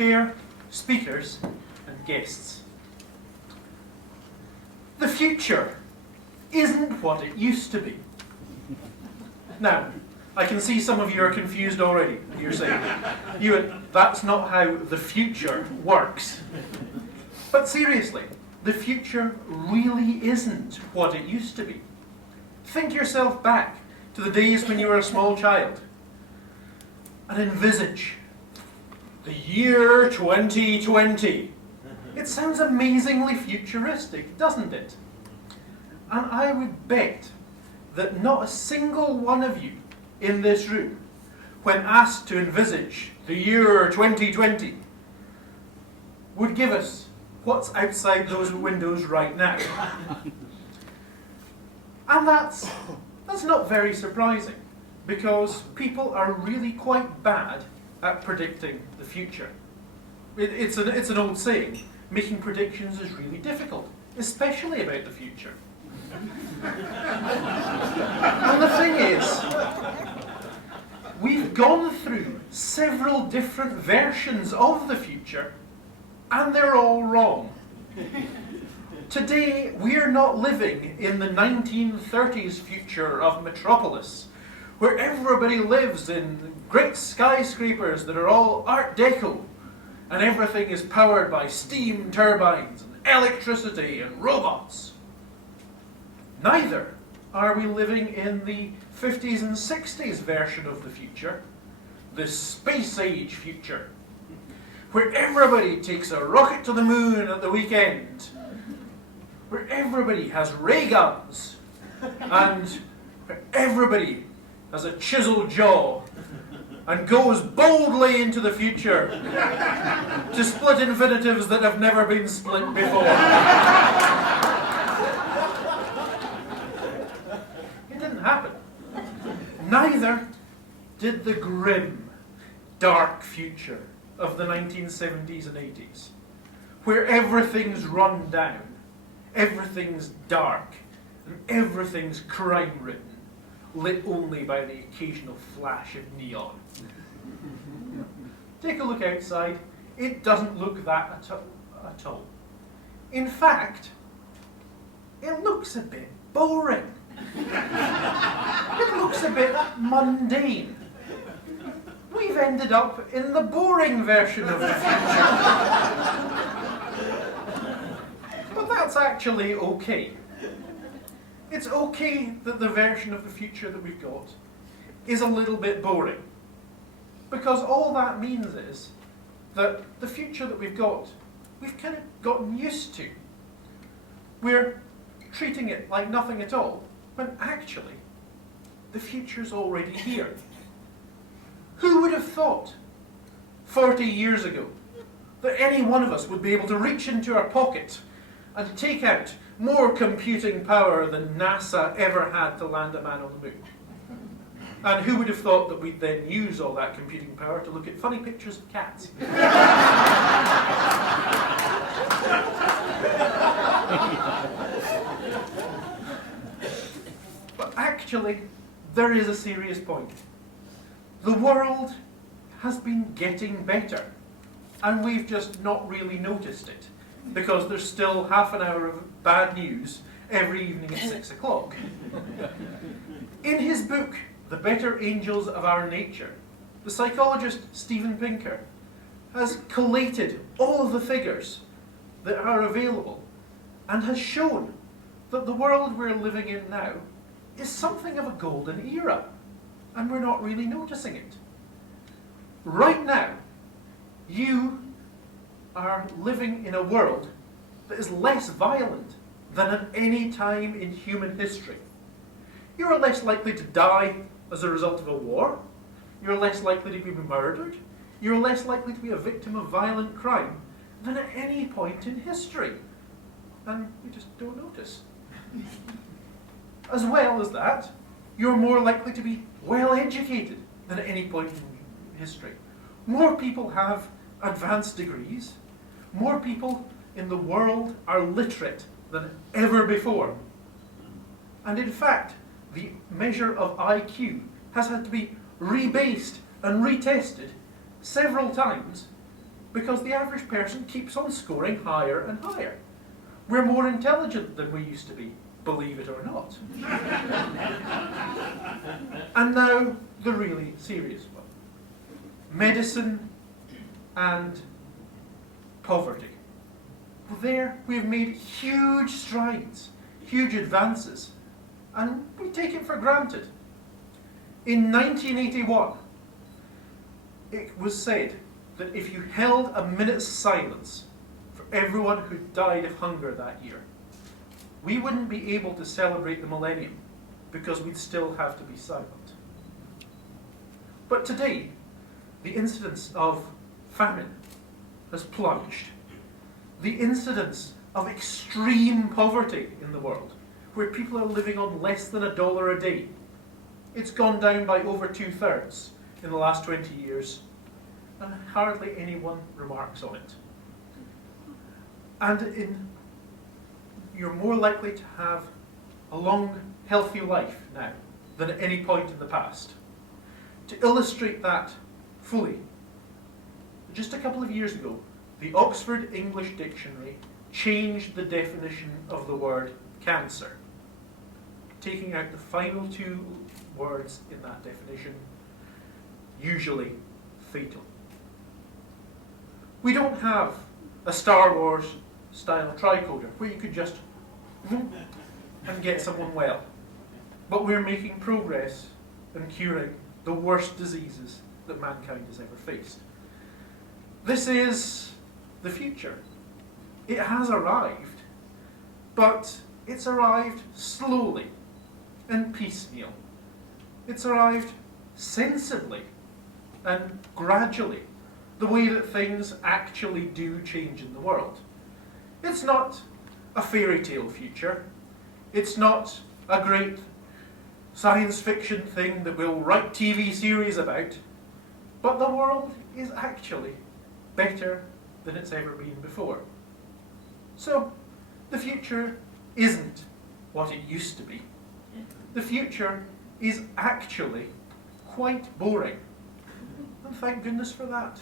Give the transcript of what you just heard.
chair, speakers, and guests. The future isn't what it used to be. Now, I can see some of you are confused already. You're saying, Euan, that's not how the future works. But seriously, the future really isn't what it used to be. Think yourself back to the days when you were a small child and envisage the year 2020. It sounds amazingly futuristic, doesn't it? And I would bet that not a single one of you in this room, when asked to envisage the year 2020, would give us what's outside those windows right now. And that's not very surprising, because people are really quite bad at predicting the future. It's an old saying, making predictions is really difficult, especially about the future. And the thing is, we've gone through several different versions of the future, and they're all wrong. Today, we're not living in the 1930s future of Metropolis, where everybody lives in great skyscrapers that are all Art Deco, and everything is powered by steam turbines and electricity and robots. Neither are we living in the 50s and 60s version of the future, the space age future, where everybody takes a rocket to the moon at the weekend, where everybody has ray guns, and where everybody has a chiseled jaw and goes boldly into the future to split infinitives that have never been split before. It didn't happen. Neither did the grim, dark future of the 1970s and 80s, where everything's run down, everything's dark, and everything's crime-ridden, lit only by the occasional flash of neon. Take a look outside. It doesn't look that at all. In fact, it looks a bit boring. It looks a bit mundane. We've ended up in the boring version of the future. But that's actually okay. It's okay that the version of the future that we've got is a little bit boring. Because all that means is that the future that we've got, we've kind of gotten used to. We're treating it like nothing at all, when actually the future's already here. Who would have thought 40 years ago that any one of us would be able to reach into our pocket and take out more computing power than NASA ever had to land a man on the moon? And who would have thought that we'd then use all that computing power to look at funny pictures of cats? But actually, there is a serious point. The world has been getting better, and we've just not really noticed it, because there's still half an hour of bad news every evening at 6 o'clock. In his book, The Better Angels of Our Nature, the psychologist Steven Pinker has collated all of the figures that are available and has shown that the world we're living in now is something of a golden era, and we're not really noticing it. Right now, you are living in a world that is less violent than at any time in human history. You are less likely to die as a result of a war. You're less likely to be murdered. You're less likely to be a victim of violent crime than at any point in history. And we just don't notice. As well as that, you're more likely to be well educated than at any point in history. More people have advanced degrees. More people in the world are literate than ever before. And in fact, the measure of IQ has had to be rebased and retested several times because the average person keeps on scoring higher and higher. We're more intelligent than we used to be, believe it or not. And now, the really serious one. Medicine and poverty. There, we've made huge strides, huge advances, and we take it for granted. In 1981, it was said that if you held a minute's silence for everyone who died of hunger that year, we wouldn't be able to celebrate the millennium because we'd still have to be silent. But today, the incidence of famine has plunged. The incidence of extreme poverty in the world, where people are living on less than $1 a day, it's gone down by over 2/3 in the last 20 years, and hardly anyone remarks on it. And you're more likely to have a long, healthy life now than at any point in the past. To illustrate that fully, just a couple of years ago, the Oxford English Dictionary changed the definition of the word cancer, taking out the final 2 words in that definition, usually fatal. We don't have a Star Wars style tricoder where you could just and get someone well. But we're making progress in curing the worst diseases that mankind has ever faced. This is the future. It has arrived, but it's arrived slowly and piecemeal. It's arrived sensibly and gradually, the way that things actually do change in the world. It's not a fairy tale future. It's not a great science fiction thing that we'll write TV series about. But the world is actually better than it's ever been before. So, the future isn't what it used to be. The future is actually quite boring. And thank goodness for that.